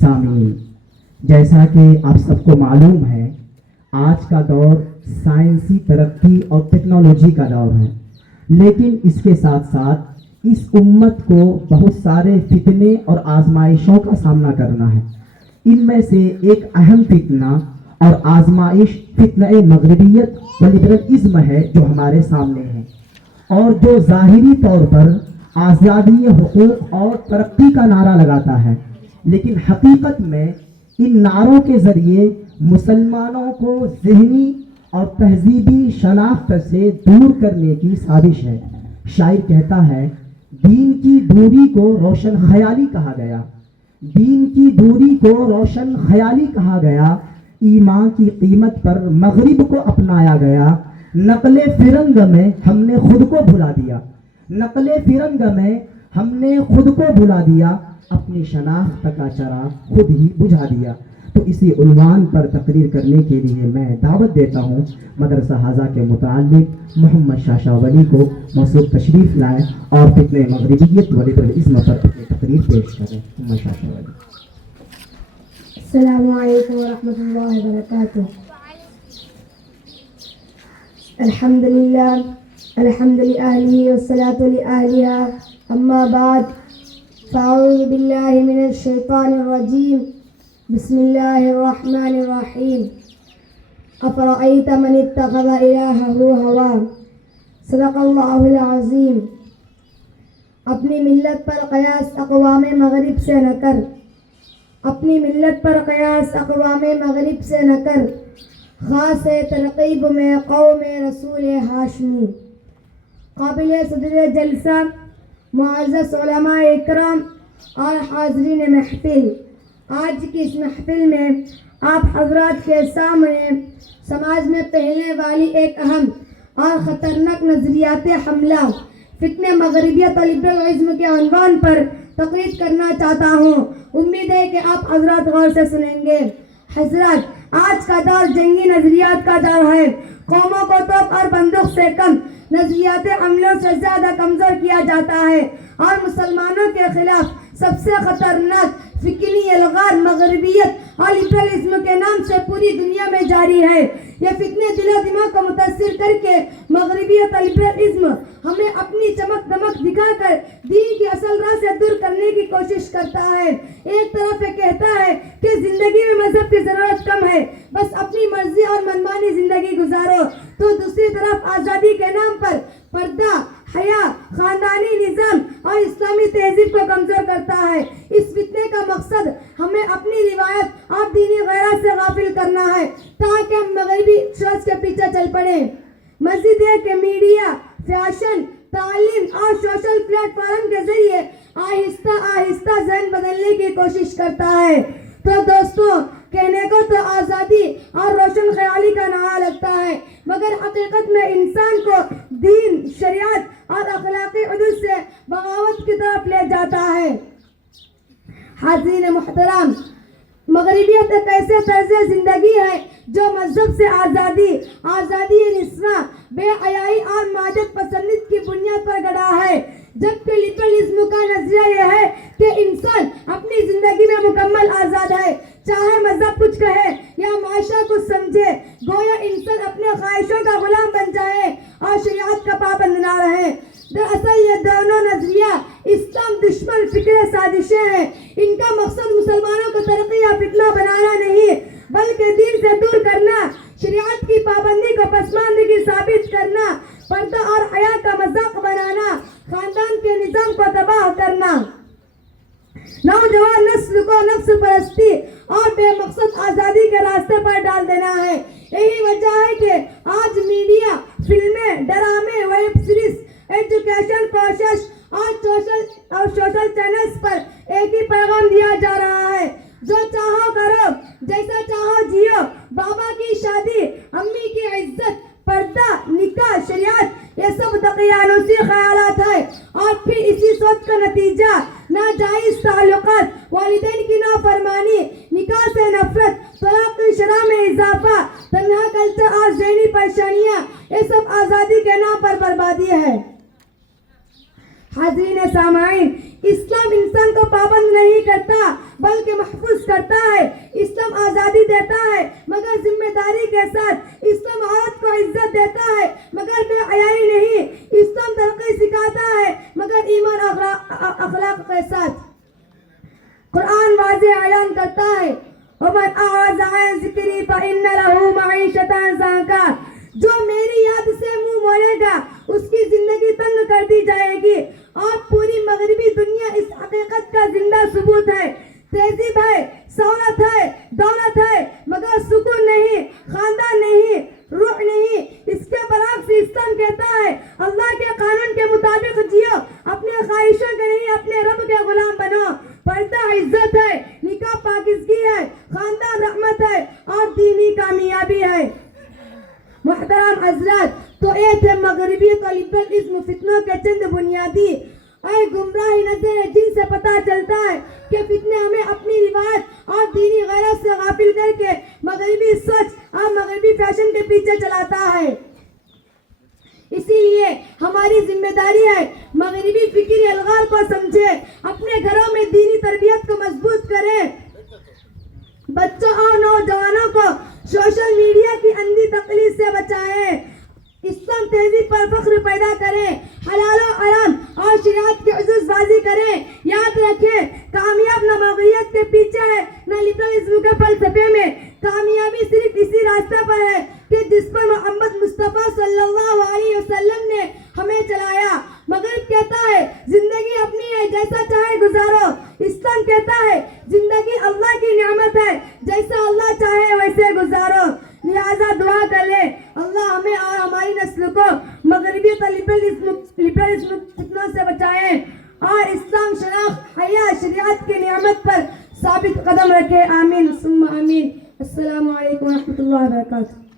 سامعین، جیسا کہ آپ سب کو معلوم ہے آج کا دور سائنسی ترقی اور ٹیکنالوجی کا دور ہے، لیکن اس کے ساتھ ساتھ اس امت کو بہت سارے فتنے اور آزمائشوں کا سامنا کرنا ہے۔ ان میں سے ایک اہم فتنہ اور آزمائش فتنہ مغربیت و لبرلزم ہے جو ہمارے سامنے ہے، اور جو ظاہری طور پر آزادی، حقوق اور ترقی کا نعرہ لگاتا ہے، لیکن حقیقت میں ان نعروں کے ذریعے مسلمانوں کو ذہنی اور تہذیبی شناخت سے دور کرنے کی سازش ہے۔ شاعر کہتا ہے، دین کی دوری کو روشن خیالی کہا گیا، دین کی دوری کو روشن خیالی کہا گیا، ایمان کی قیمت پر مغرب کو اپنایا گیا، نقل فرنگ میں ہم نے خود کو بھلا دیا، نقل فرنگ میں ہم نے خود کو بھلا دیا، اپنی شناخت کا چراغ خود ہی بجھا دیا۔ تو اسی عنوان پر تقریر کرنے کے لیے میں دعوت دیتا ہوں مدرسہ حاضہ کے متعلق محمد شاشا ولی کو، موصوف تشریف لائیں اور فتنہ مغربیت و لبرلزم پر اپنی تقریر پیش کریں۔ محمد شاشا ولی۔ السلام علیکم ورحمۃ اللہ وبرکاتہ۔ الحمد للہ، الحمد لأہلہ والصلاۃ لأہلہا، اما بعد، فاعوذ باللہ من الشیطان الرجیم، بسم اللہ الرحمن الرحیم۔ افرأیت من اتخذ الہہ ہواہ، صدق اللہ العظیم۔ اپنی ملت پر قیاس اقوام مغرب سے نہ کر، اپنی ملت پر قیاس اقوام مغرب سے نہ کر، خاص ترقیب میں قوم رسول ہاشمی۔ قابل صدر جلسہ، معزز علماء اکرام اور حاضرین محفل، آج کی اس محفل میں آپ حضرات کے سامنے سماج میں پھیلنے والی ایک اہم اور خطرناک نظریاتی حملہ فتنہ مغربیت اور لبرلزم کے عنوان پر تقریر کرنا چاہتا ہوں۔ امید ہے کہ آپ حضرات غور سے سنیں گے۔ حضرات، آج کا دور جنگی نظریات کا دور ہے۔ قوموں کو توپ اور بندوق سے کم، نظریاتی حملوں سے زیادہ کمزور کیا جاتا ہے، اور مسلمانوں کے خلاف سب سے خطرناک فکری الغار مغربیت اور لبرلزم کے نام سے پوری دنیا میں جاری ہے۔ یہ فتنے دل و دماغ کو متاثر کر کے مغربیت اور لبرلزم ہمیں اپنی چمک دمک دکھا کر دین کی اصل راہ سے دور کرنے کی کوشش کرتا ہے۔ ایک طرف یہ کہتا ہے کہ زندگی میں مذہب کی ضرورت کم ہے، بس اپنی مرضی اور منمانی زندگی گزارو، تو دوسری طرف آزادی کے نام پر پردہ، حیا، خاندانی نظام اور اسلامی تہذیب کو کمزور کرتا ہے۔ اس فتنے کا مقصد ہمیں اپنی روایت اور دینی غیرت سے غافل کرنا ہے تاکہ ہم مغربی سوچ کے پیچھے چل پڑیں۔ مزید یہ کہ میڈیا، فیشن، تعلیم اور سوشل پلیٹ فارم کے ذریعے آہستہ آہستہ ذہن بدلنے کی کوشش کرتا ہے۔ تو دوستوں، کہنے کو تو آزادی اور روشن خیالی کا نعرہ لگتا ہے، مگر حقیقت میں انسان کو دین، شریعت اور اخلاقی حدود سے بغاوت کی طرف لے جاتا ہے۔ حاضرین محترم، مغربیت ایک ایسے طرز زندگی ہے جو مذہب سے آزادی، آزادی نسواں، بے حیائی اور مادت پسندیدگی کی بنیاد پر گڑا ہے، جبکہ لبرلزم کا نظریہ یہ ہے کہ انسان اپنی زندگی میں مکمل آزاد ہے، چاہے مذہب کچھ کہے یا معاشرہ کچھ سمجھے، گویا انسان اپنے خواہشوں کا غلام بن جائے اور شریعت کا پابند نہ رہے۔ دراصل یہ دونوں نظریہ اسلام دشمن فکر سازشیں ہیں۔ ان کا مقصد مسلمانوں کو ترقی یا فتنہ بنانا نہیں، بلکہ دین سے دور کرنا، شریعت کی پابندی کو پسماندگی ثابت کرنا، پردہ اور حیا کا مذاق بنانا، خاندان کے نظام کو تباہ کرنا، نوجوان نسل کو نفس پرستی اور بے مقصد آزادی کے راستے پر ڈال دینا ہے۔ یہی وجہ ہے کہ آج میڈیا، فلمیں، ڈرامے، ویب سیریز، ایجوکیشن پروسیس اور سوشل چینلز پر ایک ہی پیغام دیا جا رہا ہے، جو چاہو کرو، جیسا چاہو جیو، بابا کی شادی، امی کی عزت، پردہ، نکاح، شریعت، یہ سب دقیانوسی خیالات ہے، اور پھر اسی سوچ کا نتیجہ ناجائز تعلقات، والدین کی نافرمانی، نکاح سے نفرت، طلاق کی شرح میں اضافہ، تنہا کلچر اور ذہنی پریشانیاں، یہ سب آزادی کے نام پر بربادی ہے۔ حاضرین سامعین، اسلام انسان کو پابند نہیں کرتا بلکہ محفوظ کرتا ہے۔ اسلام آزادی دیتا ہے مگر ذمہ داری کے ساتھ۔ اسلام عورت کو عزت دیتا ہے مگر بے حیائی نہیں۔ اسلام ترقی سکھاتا ہے مگر ایمان اخلاق کے ساتھ۔ قرآن واضح اعلان کرتا ہے وَمَنْ أَعْرَضَ عَنْ ذِكْرِي فَإِنَّ لَهُ مَعِيشَةً ضَنكًا، جو میری یاد سے منہ موڑے گا اس کی زندگی تنگ کر دی جائے گی۔ اور پوری مغربی دنیا اس حقیقت کا زندہ ثبوت ہے۔ تہذیب ہے، سہولت ہے، دولت ہے مگر سکون نہیں، خاندان نہیں، روح نہیں۔ اس کے برعکس اسلام کہتا ہے اللہ کے قانون کے مطابق جیو، اپنے خواہشوں کے نہیں اپنے رب کے غلام بنو۔ پردہ عزت ہے، نکاح پاکیزگی ہے، خاندان رحمت ہے اور دینی کامیابی ہے۔ محترم حضرات، تو یہ تھے مغربی اور لبرلزم فتنوں کے چند بنیادی اور گمراہی نظریں جن سے پتہ چلتا ہے کہ فتنے ہمیں اپنی روایت اور دینی غیرت سے غافل کر کے مغربی سوچ اور مغربی فیشن کے پیچھے چلاتا ہے۔ اسی لیے ہماری ذمہ داری ہے مغربی فکری الغار کو سمجھے، اپنے گھروں میں دینی تربیت کو مضبوط کریں، بچوں اور نوجوانوں کو سوشل میڈیا کی اندھی تقلید سے بچائیں، اسلام تہذیب پر فخر پیدا کریں، حلال و حرام اور شریعت کی حدود بازی کریں۔ یاد رکھیں کامیاب نہ مغویت کے پیچھے ہے نہ لبرلزم کے فلسفے میں، کامیابی صرف اسی راستے پر ہے کہ جس پر محمد مصطفیٰ صلی اللہ علیہ وسلم نے ہمیں چلایا۔ مغرب کہتا ہے زندگی اپنی ہے جیسا چاہے گزارو، اسلام کہتا ہے زندگی اللہ کی نعمت ہے جیسا اللہ چاہے ویسے گزارو۔ لہذا دعا کر لیں اللہ ہمیں اور ہماری نسل کو مغربی اور لبرلزم فتنوں سے بچائیں اور اسلام شناخت حیا شریعت کی نعمت پر ثابت قدم رکھے۔ آمین ثم آمین۔ السلام علیکم ورحمۃ اللہ وبرکاتہ۔